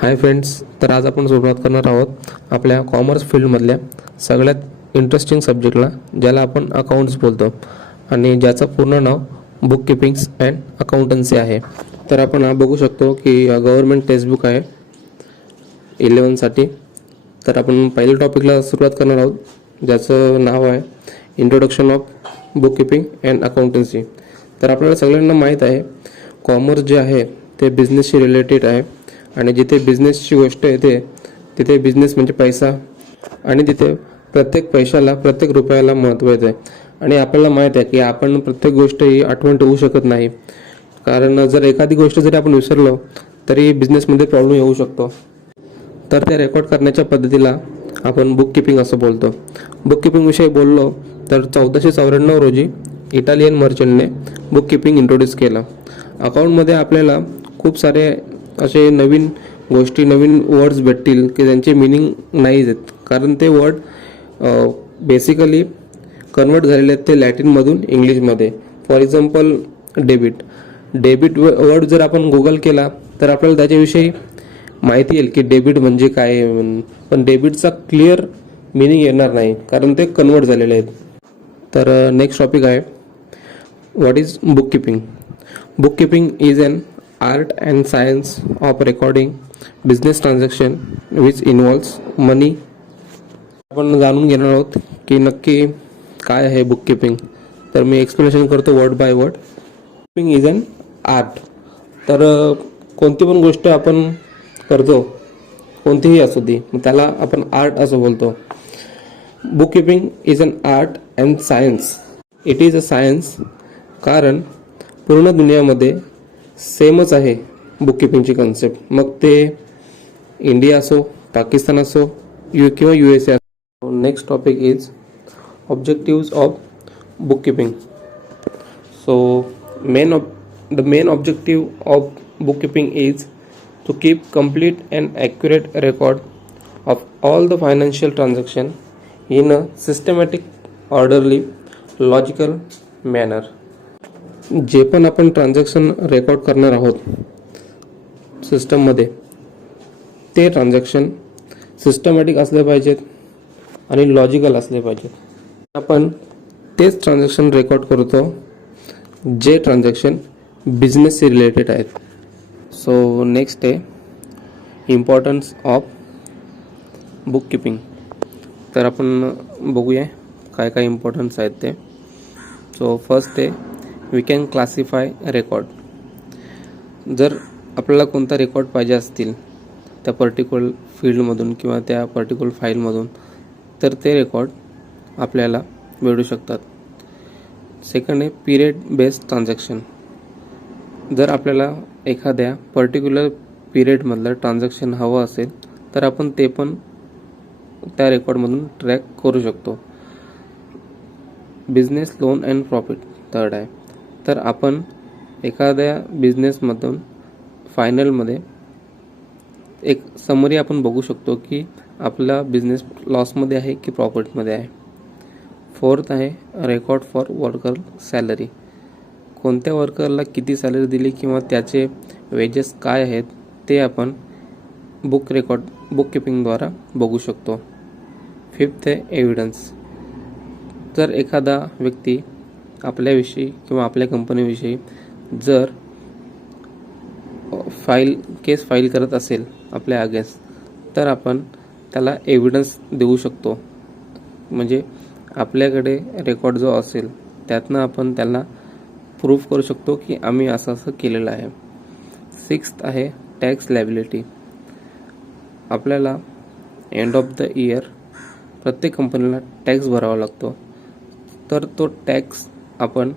Hi friends, तर आज आपण सुरुवात करणार आहोत आपल्या कॉमर्स फील्डमधल्या सगळ्यात इंटरेस्टिंग सब्जेक्टला, ज्याला आपण अकाउंट्स बोलतो आणि ज्याचं पूर्ण नाव बुक किपिंग्स अँड अकाउंटन्सी आहे. तर आपण हा बघू शकतो की गव्हर्नमेंट टेक्स्टबुक आहे 11साठी. तर आपण पहिल्या टॉपिकला सुरुवात करणार आहोत, ज्याचं नाव आहे introduction of bookkeeping and accountancy. तर आपल्याला सगळ्यांना माहीत आहे कॉमर्स जे आहे ते बिझनेसशी रिलेटेड आहे आणि जिथे बिझनेसची गोष्ट येते तिथे बिझनेस म्हणजे पैसा आणि तिथे प्रत्येक पैशाला प्रत्येक रुपयाला महत्त्व येते. आणि आपल्याला माहीत आहे की आपण प्रत्येक गोष्ट ही आठवण ठेवू शकत नाही, कारण जर एखादी गोष्ट जरी आपण विसरलो तरी बिझनेसमध्ये प्रॉब्लेम येऊ शकतो. तर त्या रेकॉर्ड करण्याच्या पद्धतीला आपण बुक किपिंग असं बोलतो. बुक किपिंगविषयी बोललो तर 1494 रोजी इटालियन मर्चंटने बुक किपिंग इंट्रोड्यूस केलं. अकाउंटमध्ये आपल्याला खूप सारे असे नवीन गोष्टी, नवीन वर्ड्स भेटतील की त्यांचे मिनिंग नाही देत, कारण ते वर्ड बेसिकली कन्वर्ट झालेले आहेत ते लॅटिनमधून इंग्लिशमध्ये. फॉर एक्झाम्पल डेबिट वर्ड जर आपण गुगल केला तर आपल्याला त्याच्याविषयी माहिती येईल की डेबिट म्हणजे काय आहे म्हणून, पण डेबिटचा क्लिअर मिनिंग येणार नाही कारण ते कन्वर्ट झालेले आहेत. तर नेक्स्ट टॉपिक आहे what is bookkeeping. Bookkeeping is an art and science of recording business transaction which involves money. आपण जाणून घेणार आहोत की नक्की काय आहे बुक किपिंग. तर मी एक्सप्लेनेशन करतो word by word. Keeping is an art. तर कोणती पण गोष्ट आपण करतो, कोणतीही असू ती, त्याला आपण आर्ट असं बोलतो. Bookkeeping is an art and science. It is a science, कारण पूर्ण दुनियामध्ये सेमच आहे बुक किपिंगची कन्सेप्ट. मग ते इंडिया असो, पाकिस्तान असो, किंवा USA असो. Next topic is objectives of bookkeeping. So the main objective of bookkeeping is to keep complete and accurate record of all the financial transaction in a systematic, orderly, logical manner. जे पण आपण transaction record करणार आहोत सिस्टममध्ये, ते transaction systematic असले पाहिजेत आणि लॉजिकल असले पाहिजेत. आपण तेच ट्रान्झॅक्शन रेकॉर्ड करतो जे ट्रान्झॅक्शन बिझनेसशी रिलेटेड आहेत. सो नेक्स्ट आहे इम्पॉर्टन्स ऑफ बुक किपिंग. तर आपण बघूया काय काय इम्पॉर्टन्स आहेत ते. सो फर्स्ट आहे वी कॅन क्लासिफाय रेकॉर्ड. जर आपल्याला कोणता रेकॉर्ड पाहिजे असतील त्या पर्टिक्युलर फील्डमधून किंवा त्या पर्टिक्युलर फाईलमधून, तर ते रेकॉर्ड आपल्याला मिळू शकतात. सेकंड आहे पिरियड बेस्ड ट्रान्झॅक्शन. जर आपल्याला एखाद्या पर्टिक्युलर पिरियडमधलं ट्रान्झॅक्शन हवं असेल तर आपण ते पण त्या रेकॉर्डमधून ट्रॅक करू शकतो. Business loan and profit third आहे. तर आपण एखाद्या बिझनेसमधून फायनलमध्ये एक समरी आपण बघू शकतो की आपला बिझनेस लॉसमध्ये आहे की प्रॉफिटमध्ये आहे. फोर्थ आहे रेकॉर्ड फॉर वर्कर सॅलरी. कोणत्या वर्करला किती सॅलरी दिली किंवा त्याचे वेजेस काय आहेत ते आपण बुक किपिंगद्वारा बघू शकतो. फिफ्थ आहे एव्हिडन्स. जर एखादा व्यक्ती आपल्याविषयी किंवा आपल्या कंपनीविषयी जर केस फाईल करत असेल आपल्या अगेन्स्ट, तर आपण त्याला एव्हिडन्स देऊ शकतो. म्हणजे आपल्याकडे रेकॉर्ड जो असेल त्यातनं आपण त्याला प्रूफ करू शकतो की आम्ही असं असं केलेलं आहे. सिक्स्थ आहे टॅक्स लायबिलिटी. आपल्याला एंड ऑफ द इयर प्रत्येक कंपनीला टॅक्स भरावा लागतो, तर तो टॅक्स आपण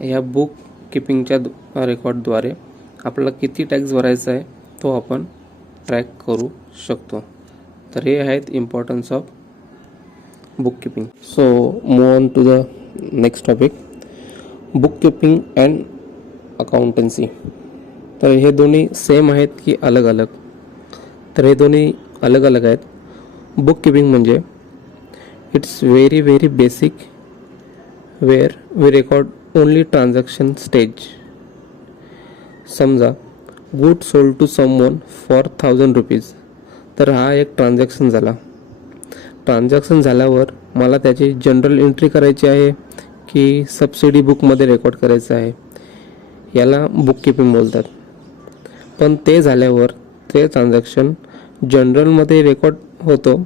ह्या बुक किपिंगच्या रेकॉर्डद्वारे आपल्याला किती टॅक्स भरायचा आहे तो आपण ट्रॅक करू शकतो. तर हे आहेत importance of bookkeeping. So move on to the next topic, bookkeeping and accountancy. तर हे दोन्ही सेम आहेत की अलग अलग? तर हे दोन्ही अलग अलग आहेत. बुक किपिंग म्हणजे it's very basic where we record only transaction stage. समजा good sold to someone for 1000 rupees. तर हा एक ट्रान्झॅक्शन झाला. ट्रान्झॅक्शन झाल्यावर मला त्याची जनरल एंट्री करायची आहे की सबसिडी बुकमध्ये रेकॉर्ड करायचं आहे, याला बुक किपिंग बोलतात. पण ते झाल्यावर ते ट्रान्झॅक्शन जनरलमध्ये रेकॉर्ड होतो,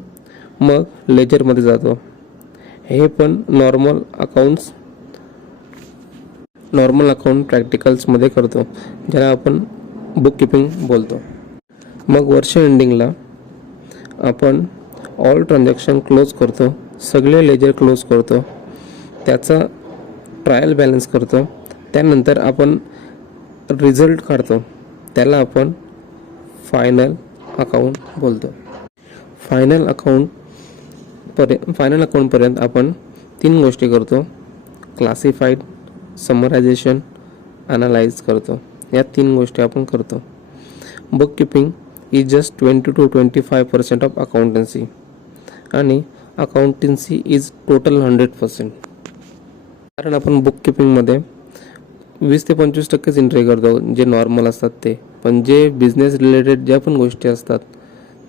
मग लेजरमध्ये जातो. हे पण नॉर्मल अकाउंट प्रॅक्टिकल्समध्ये करतो, ज्याला आपण बुक किपिंग बोलतो. मग वर्ष एंडिंगला आपण ऑल ट्रान्झॅक्शन क्लोज करतो, सगळे लेजर क्लोज करतो, त्याचा ट्रायल बॅलन्स करतो. त्यानंतर आपण रिझल्ट काढतो, त्याला आपण फायनल अकाउंट बोलतो. फायनल अकाउंटपर्यंत आपण 3 गोष्टी करतो: क्लासिफाईड, समरायझेशन, ॲनालाइज करतो. या 3 गोष्टी आपण करतो. Book keeping is just 20 to 25% of accountancy आणि अकाउंटन्सी इज टोटल 100%. कारण आपण बुक किपिंगमध्ये 20 ते 25% एंट्री करतो, जे नॉर्मल असतात ते. पण जे बिझनेस रिलेटेड ज्या पण गोष्टी असतात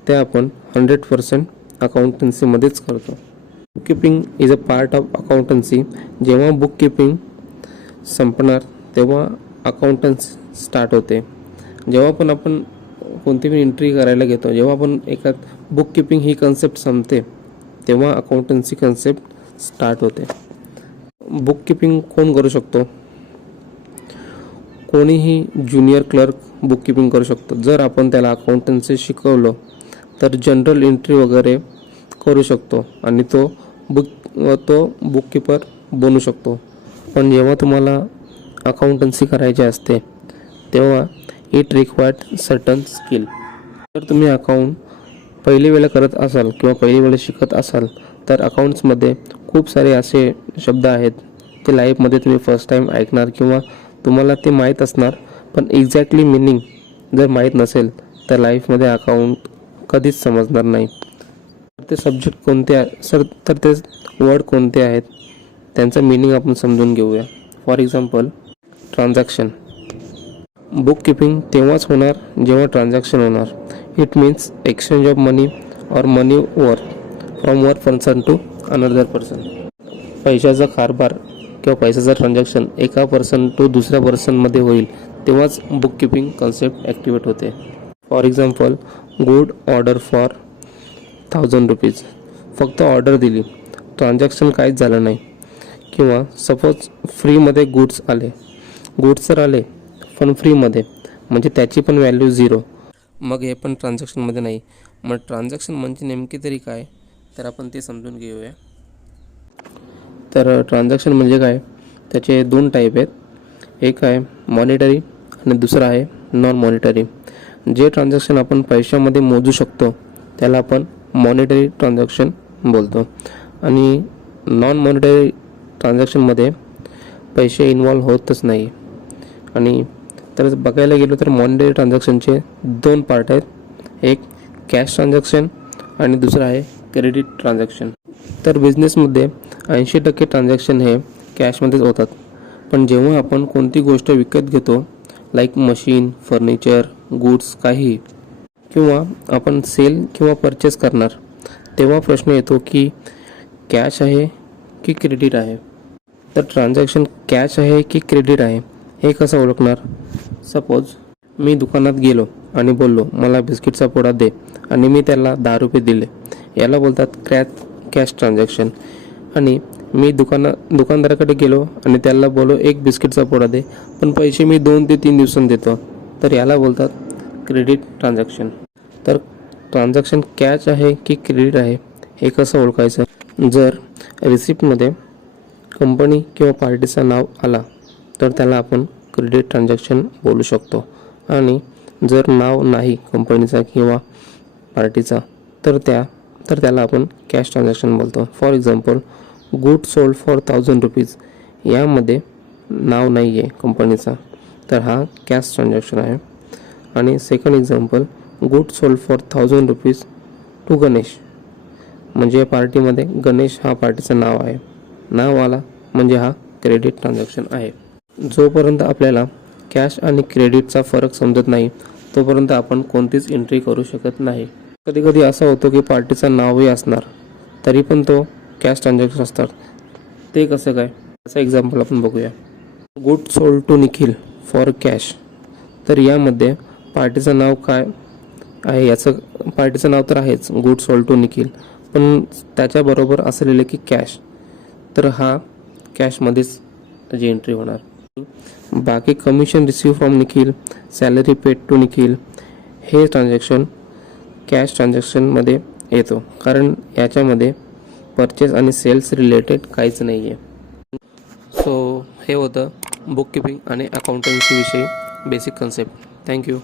त्या आपण 100% अकाउंटन्सीमध्येच करतो. Book keeping is a part of accountancy. जेव्हा बुक किपिंग संपणार तेव्हा अकाउंटन्सी स्टार्ट होते. जेव्हा पण आपण कोणती पण एंट्री करायला घेतो, जेव्हा आपण एका बुक किपिंग ही कन्सेप्ट संपते तेव्हा अकाउंटन्सी कन्सेप्ट स्टार्ट होते. बुक किपिंग कोण करू शकतो? कोणीही ज्युनियर क्लर्क बुक किपिंग करू शकतो. जर आपण त्याला अकाउंटन्सी शिकवलं तर जनरल एंट्री वगैरे करू शकतो आणि तो बुक किपर बनू शकतो. पण जेव्हा तुम्हाला अकाउंटन्सी करायची असते तेव्हा इट रिक्वायर्ड सर्टन स्किल. जर तुम्ही अकाउंट पहिली वेळा करत असाल किंवा पहिली वेळा शिकत असाल तर अकाउंट्समध्ये खूप सारे असे शब्द आहेत ते लाईफमध्ये तुम्ही फर्स्ट टाईम ऐकणार किंवा तुम्हाला ते माहीत असणार, पण एक्झॅक्टली मिनिंग जर माहीत नसेल तर लाईफमध्ये अकाउंट कधीच समजणार नाही. ते सब्जेक्ट कोणते आहे तर ते वर्ड कोणते आहेत त्यांचं मिनिंग आपण समजून घेऊया. For example, transaction. Book keeping तेव्हाच होणार जेव्हा ट्रान्झॅक्शन होणार. It means exchange of money और money from one person to another person. पैशाचा कारभार किंवा पैशाचं ट्रान्झॅक्शन एका पर्सन टू दुसऱ्या पर्सनमध्ये होईल तेव्हाच बुक किपिंग कन्सेप्ट ॲक्टिवेट होते. For example, good order for 1000 rupees. फक्त ऑर्डर दिली, ट्रान्झॅक्शन काहीच झालं नाही. किंवा सपोज फ्रीमध्ये गुड्स तर आले पण फ्रीमध्ये, म्हणजे त्याची पण व्हॅल्यू 0. मग हे पण ट्रान्झॅक्शनमध्ये नाही. मग ट्रान्झॅक्शन म्हणजे नेमकी तरी काय, तर आपण ते समजून घेऊया. तर ट्रान्झॅक्शन म्हणजे काय, त्याचे 2 टाईप आहेत. एक आहे मॉनिटरी आणि दुसरं आहे नॉन मॉनिटरी. जे ट्रान्झॅक्शन आपण पैशामध्ये मोजू शकतो त्याला आपण मॉनिटरी ट्रान्झॅक्शन बोलतो. आणि नॉन मॉनिटरी ट्रान्झॅक्शनमध्ये पैसे इन्व्हॉल्व होतच नाही. आणि तर बघायला गेलो तर मॉनिटरी ट्रान्झॅक्शनचे 2 पार्ट आहेत. एक कॅश ट्रान्झॅक्शन आणि दुसरं आहे क्रेडिट ट्रान्झॅक्शन. तर बिझनेसमध्ये 80% ट्रान्झॅक्शन हे कॅशमध्येच होतात. पण जेव्हा आपण कोणती गोष्ट विकत घेतो, लाईक मशीन, फर्निचर, गुड्स काही, किंवा आपण सेल किंवा परचेस करणार, तेव्हा प्रश्न येतो की कॅश आहे की क्रेडिट आहे. तर ट्रान्झॅक्शन कॅश आहे की क्रेडिट आहे हे कसं ओळखणार? सपोज मी दुकानात गेलो आणि बोललो मला बिस्किटचा पुडा दे आणि मी त्याला 10 रुपये दिले, याला बोलतात कॅश ट्रान्झॅक्शन. आणि मी दुकानदाराकडे गेलो आणि त्याला बोललो एक बिस्किटचा पुडा दे, पण पैसे मी 2 ते 3 दिवसांनी देतो, तर याला बोलतात क्रेडिट ट्रान्झॅक्शन. तर ट्रान्झॅक्शन कॅश आहे की क्रेडिट आहे हे कसं ओळखायचं? जर रिसिप्टमध्ये कंपनी किंवा पार्टीचं नाव आला तर त्याला आपण क्रेडिट ट्रान्झॅक्शन बोलू शकतो. आणि जर नाव नाही कंपनीचा किंवा पार्टीचा तर त्याला आपण कॅश ट्रान्झॅक्शन बोलतो. For example, good sold for 1000 rupees. यामध्ये नाव नाही आहे कंपनीचा, तर हा कॅश ट्रान्झॅक्शन आहे. आणि second example, good sold for 1000 rupees to Ganesh. म्हणजे या पार्टीमध्ये गणेश हा पार्टीचं नाव आहे, नाव आला म्हणजे हा क्रेडिट ट्रान्झॅक्शन आहे. जोपर्यंत आपल्याला कॅश आणि क्रेडिटचा फरक समजत नाही तोपर्यंत आपण कोणतीच एंट्री करू शकत नाही. कधीकधी असं होतं की पार्टीचं नावही असणार तरी पण तो कॅश ट्रान्झॅक्शन असतात. ते कसं काय याचं एक्झाम्पल आपण बघूया. Good sold to Nikhil for cash. तर यामध्ये पार्टीचं नाव काय आहे, याचं पार्टीचं नाव तर आहेच गुड सोल्ड टू निखिल, पण त्याच्याबरोबर असं लिहिलं की कॅश, तर हा कॅशमध्येच त्याची एंट्री होणार. बाकी commission receive from Nikhil, salary paid to Nikhil, हे ट्रान्झॅक्शन कॅश ट्रान्झॅक्शनमध्ये येतो कारण याच्यामध्ये परचेस आणि सेल्स रिलेटेड काहीच नाही आहे. सो हे होतं बुक किपिंग आणि अकाउंटन्सी विषयी बेसिक कन्सेप्ट. थँक्यू.